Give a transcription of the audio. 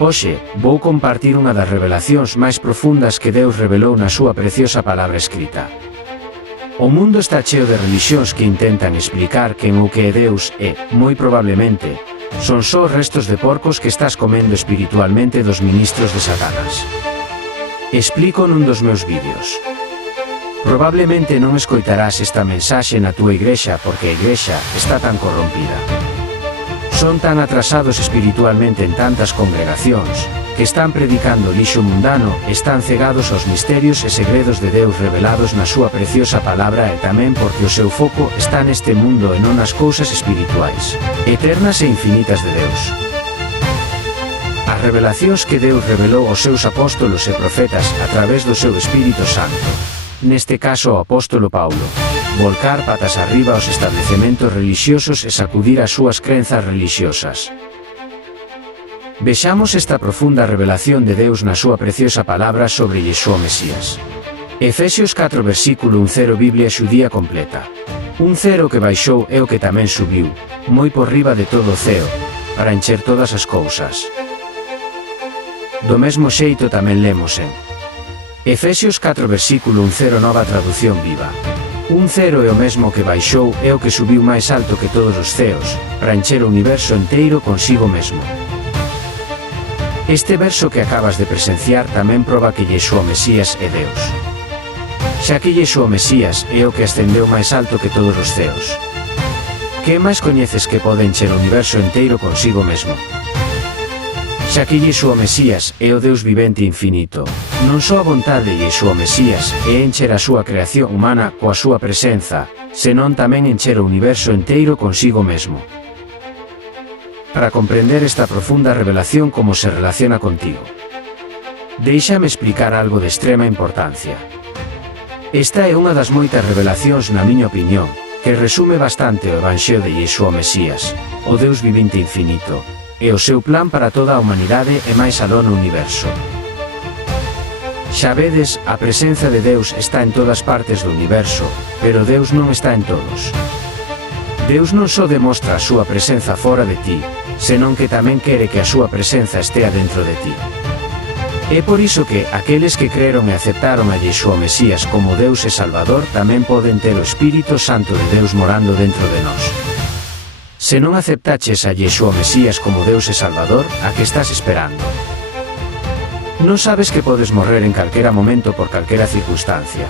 Hoxe, vou compartir unha das revelacións máis profundas que Deus revelou na súa preciosa palabra escrita. O mundo está cheo de relixións que intentan explicar quen ou que é Deus e, moi probablemente, son só restos de porcos que estás comendo espiritualmente dos ministros de Satanás. Explico nun dos meus vídeos. Probablemente non escoitarás esta mensaxe na túa igrexa porque a igrexa está tan corrompida. Son tan atrasados espiritualmente en tantas congregacións, que están predicando lixo mundano, están cegados aos misterios e segredos de Deus revelados na súa preciosa palabra e tamén porque o seu foco está neste mundo e non nas cousas espirituais, eternas e infinitas de Deus. As revelacións que Deus revelou aos seus apóstolos e profetas a través do seu Espírito Santo, neste caso o apóstolo Paulo, volcar patas arriba aos establecementos relixiosos e sacudir as súas crenzas relixiosas. Vexamos esta profunda revelación de Deus na súa preciosa palabra sobre Yeshua Mesías. Efesios 4 versículo 1 Biblia xudía completa. Un cero que baixou é o que tamén subiu, moi por riba de todo o ceo, para encher todas as cousas. Do mesmo xeito tamén lemos en Efesios 4 versículo 1 nova traducción viva. Un cero é o mesmo que baixou é o que subiu máis alto que todos os ceos, para encher o universo inteiro consigo mesmo. Este verso que acabas de presenciar tamén proba que Yeshua Mesías é Deus. Xa que Yeshua Mesías é o que ascendeu máis alto que todos os ceos. Que máis coñeces que pode encher o universo inteiro consigo mesmo? Xa que Yeshua Mesías é o Deus vivente infinito, non só a vontade de Yeshua Mesías é encher a súa creación humana coa súa presenza, senón tamén encher o universo inteiro consigo mesmo. Para comprender esta profunda revelación como se relaciona contigo, déixame explicar algo de extrema importancia. Esta é unha das moitas revelacións na miña opinión, que resume bastante o Evanxeo de Yeshua Mesías, o Deus vivinte infinito, e o seu plan para toda a humanidade e máis aló no universo. Xa vedes, a presenza de Deus está en todas partes do universo, pero Deus non está en todos. Deus non só demostra a súa presenza fora de ti, senón que tamén quere que a súa presenza estea dentro de ti. É por iso que, aqueles que creron e aceptaron a Yeshua Mesías como Deus e Salvador tamén poden ter o Espírito Santo de Deus morando dentro de nós. Se non aceptaches a Yeshua Mesías como Deus e Salvador, a que estás esperando? Non sabes que podes morrer en calquera momento por calquera circunstancia.